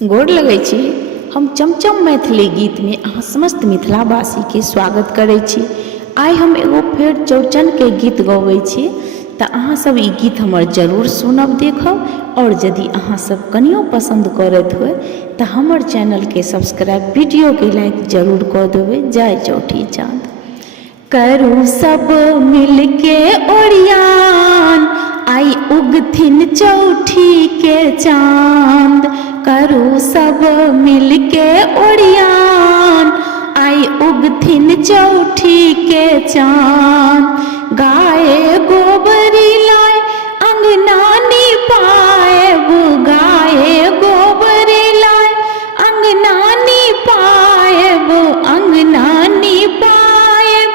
गोर लगै छी। हम चमचम मैथिली गीत में अहाँ समस्त मिथिलावासी के स्वागत करै छी। आइ हम एगो फेर चौड़चन के गीत गबै छी, तऽ अहाँ सब ई गीत हमर जरूर सुनब, देखब। और यदि अहाँ सब कनियो पसंद करैत होय तऽ हमर चैनल के सब्सक्राइब, वीडियो के लाइक जरूर कऽ देबै। जय चौठी चाँद। करू सब मिलके ओरियान, आई उगथिन चौठी के चांद। करू सब मिलके ओरियान, आई उगथिन चौठी के चांद। गाये गोबरी लाए अंगना निपाएब, गाये गोबरी लाए अंगना निपाएब, अंगना निपाएब,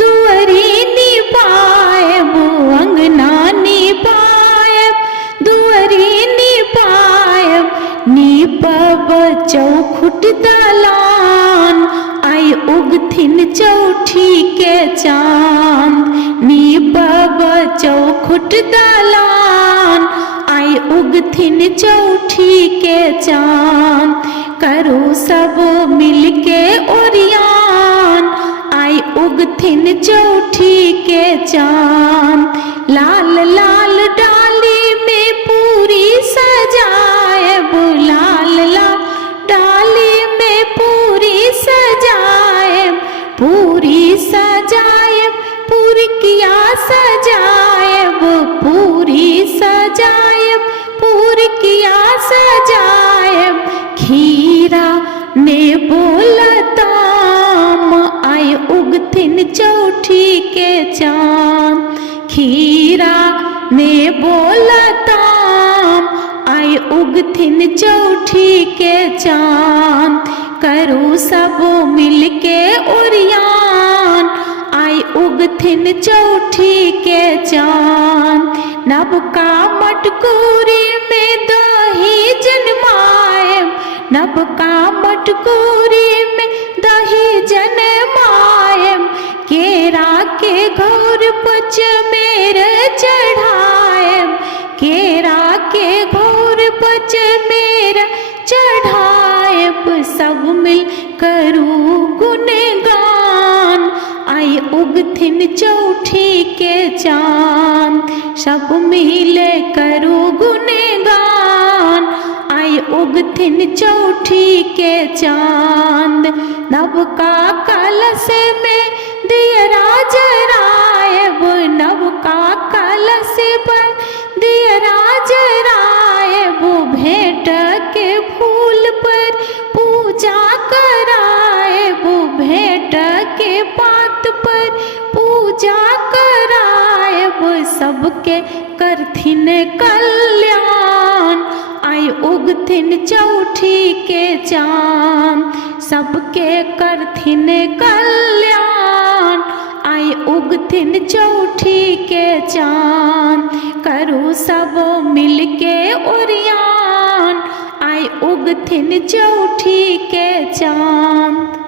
दुअरी निपाएब, अंगना निपाएब, दुअरी निपाएब। नीपब चौखुट दलान, आई उगथिन चौठी के चांद। नीपब चौखुट दलान, आई उगथिन चौठी के चांद। करू सब मिलके ओरियान, आई उगथिन चौठी के चांद। लाल लाल डाली में पूरी सजाएब, लाल लाल डाली में पूरी सजाएब, पूरी सजाएब, पूरिकिया सजाएब, पूरी सजाएब, पूरिकिया सजाएब। खीरा नेबो लताम, आई उगथिन चौठी के चांद। खीरा नेबो लताम, आई उगथिन चौठी के चांद। करू सब मिलके ओरियान, आई उगथिन चौठी के चांद। नबका मटकूरी में दही जनमाएब, नबका मटकूरी में दही जनमाएब। केरा के घौर पच मेर चढ़ाएब, केरा के घौर पच मेर चढ़ाएब। सब मिल करू गुणगान, आई उगथिन चौठी के चांद। सब मिल करू गुणगान, आई उगथिन चौठी के चांद। नबका कलश में दियरा जराएब, नबका कलश पर दियरा जराएब। भेंट के फूल पर पूजा कराएब, भेंट के पात पर पूजा कराएब। सबके करथिन कल्याण, आई उगथिन चौठी के चांद। सबके करथिन कल्याण, आई उगथिन चौठी के चांद। करू सब मिलके ओरियान, आई उगथिन चौठी के चांद।